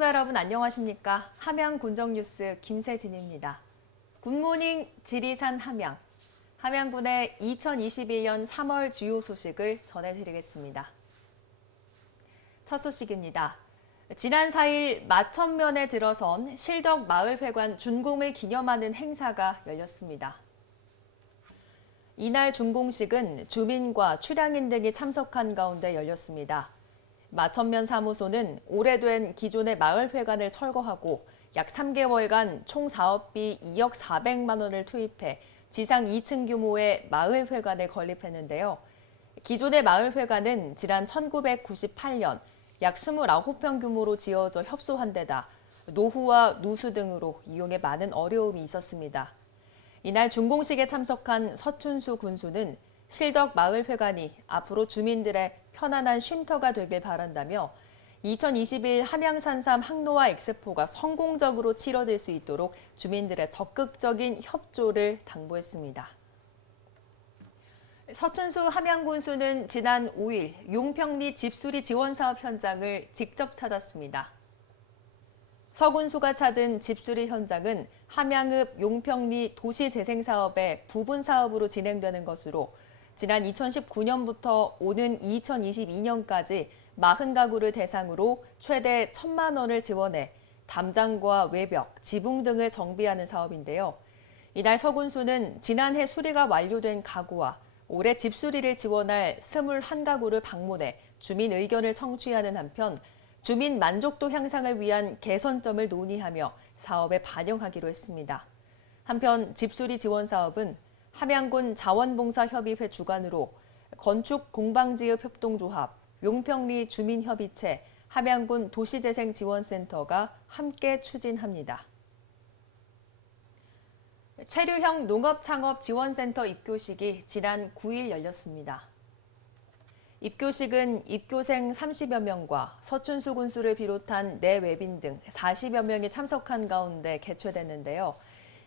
시청자 여러분 안녕하십니까? 함양 곤정뉴스 김세진입니다. 굿모닝 지리산 함양. 함양군의 2021년 3월 주요 소식을 전해드리겠습니다. 첫 소식입니다. 지난 4일 마천면에 들어선 실덕마을회관 준공을 기념하는 행사가 열렸습니다. 이날 준공식은 주민과 출향인 등이 참석한 가운데 열렸습니다. 마천면 사무소는 오래된 기존의 마을회관을 철거하고 약 3개월간 총 사업비 2억 400만 원을 투입해 지상 2층 규모의 마을회관을 건립했는데요. 기존의 마을회관은 지난 1998년 약 29평 규모로 지어져 협소한 데다 노후와 누수 등으로 이용에 많은 어려움이 있었습니다. 이날 준공식에 참석한 서춘수 군수는 실덕마을회관이 앞으로 주민들의 편안한 쉼터가 되길 바란다며 2021 함양산삼 항노화 엑스포가 성공적으로 치러질 수 있도록 주민들의 적극적인 협조를 당부했습니다. 서춘수 함양군수는 지난 5일 용평리 집수리 지원사업 현장을 직접 찾았습니다. 서 군수가 찾은 집수리 현장은 함양읍 용평리 도시재생사업의 부분 사업으로 진행되는 것으로 지난 2019년부터 오는 2022년까지 40가구를 대상으로 최대 1,000만 원을 지원해 담장과 외벽, 지붕 등을 정비하는 사업인데요. 이날 서 군수는 지난해 수리가 완료된 가구와 올해 집수리를 지원할 21가구를 방문해 주민 의견을 청취하는 한편 주민 만족도 향상을 위한 개선점을 논의하며 사업에 반영하기로 했습니다. 한편 집수리 지원 사업은 함양군 자원봉사협의회 주관으로 건축공방지읍협동조합, 용평리 주민협의체, 함양군 도시재생지원센터가 함께 추진합니다. 체류형 농업창업지원센터 입교식이 지난 9일 열렸습니다. 입교식은 입교생 30여 명과 서춘수 군수를 비롯한 내외빈 등 40여 명이 참석한 가운데 개최됐는데요.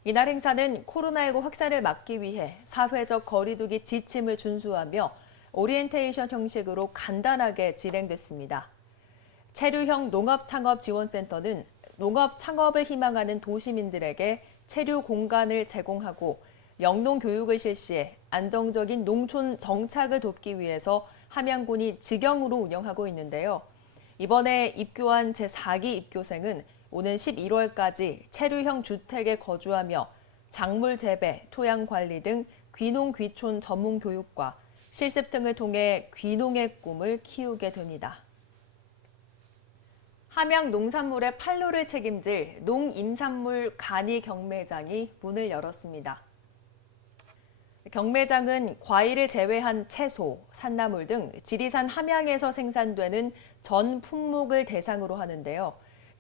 이날 행사는 코로나19 확산을 막기 위해 사회적 거리두기 지침을 준수하며 오리엔테이션 형식으로 간단하게 진행됐습니다. 체류형 농업창업지원센터는 농업 창업을 희망하는 도시민들에게 체류 공간을 제공하고 영농 교육을 실시해 안정적인 농촌 정착을 돕기 위해서 함양군이 직영으로 운영하고 있는데요. 이번에 입교한 제4기 입교생은 오는 11월까지 체류형 주택에 거주하며 작물 재배, 토양 관리 등 귀농 귀촌 전문 교육과 실습 등을 통해 귀농의 꿈을 키우게 됩니다. 함양 농산물의 판로를 책임질 농임산물 간이 경매장이 문을 열었습니다. 경매장은 과일을 제외한 채소, 산나물 등 지리산 함양에서 생산되는 전 품목을 대상으로 하는데요.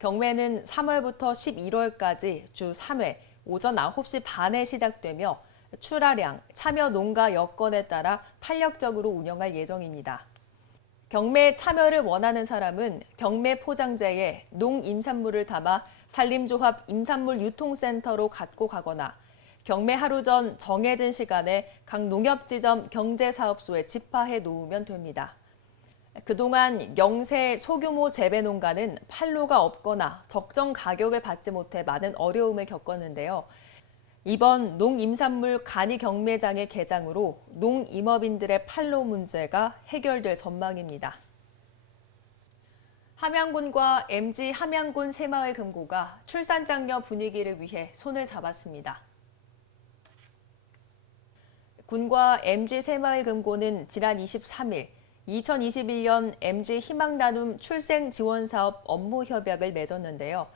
경매는 3월부터 11월까지 주 3회 오전 9시 반에 시작되며 출하량, 참여 농가 여건에 따라 탄력적으로 운영할 예정입니다. 경매에 참여를 원하는 사람은 경매 포장재에 농임산물을 담아 산림조합 임산물 유통센터로 갖고 가거나 경매 하루 전 정해진 시간에 각 농협지점 경제사업소에 집하해 놓으면 됩니다. 그동안 영세 소규모 재배농가는 판로가 없거나 적정 가격을 받지 못해 많은 어려움을 겪었는데요. 이번 농임산물 간이 경매장의 개장으로 농임업인들의 판로 문제가 해결될 전망입니다. 함양군과 MG 함양군 새마을금고가 출산장려 분위기를 위해 손을 잡았습니다. 군과 MG 새마을금고는 지난 23일 2021년 MG 희망나눔 출생지원사업 업무협약을 맺었는데요.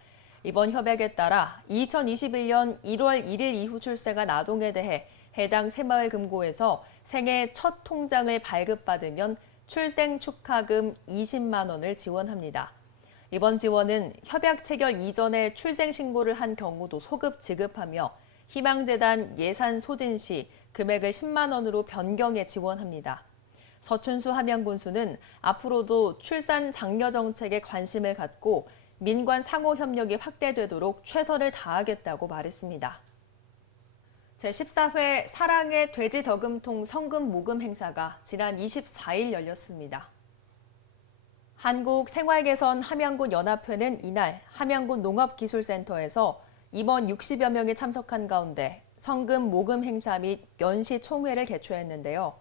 이번 협약에 따라 2021년 1월 1일 이후 출생한 아동에 대해 해당 새마을금고에서 생애 첫 통장을 발급받으면 출생 축하금 20만 원을 지원합니다. 이번 지원은 협약 체결 이전에 출생 신고를 한 경우도 소급 지급하며 희망재단 예산 소진 시 금액을 10만 원으로 변경해 지원합니다. 서춘수 함양군수는 앞으로도 출산 장려 정책에 관심을 갖고 민관 상호 협력이 확대되도록 최선을 다하겠다고 말했습니다. 제14회 사랑의 돼지 저금통 성금 모금 행사가 지난 24일 열렸습니다. 한국생활개선 함양군 연합회는 이날 함양군 농업기술센터에서 임원 60여 명이 참석한 가운데 성금 모금 행사 및 연시 총회를 개최했는데요.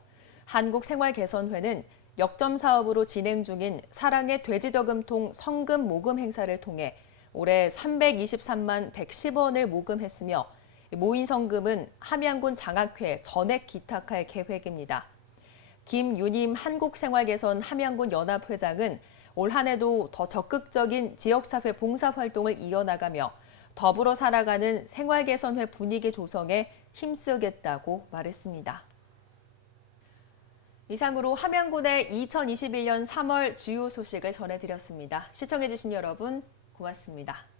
한국생활개선회는 역점 사업으로 진행 중인 사랑의 돼지저금통 성금 모금 행사를 통해 올해 323만 110원을 모금했으며 모인 성금은 함양군 장학회 전액 기탁할 계획입니다. 김유님 한국생활개선 함양군 연합회장은 올 한 해도 더 적극적인 지역사회 봉사활동을 이어나가며 더불어 살아가는 생활개선회 분위기 조성에 힘쓰겠다고 말했습니다. 이상으로 함양군의 2021년 3월 주요 소식을 전해드렸습니다. 시청해주신 여러분 고맙습니다.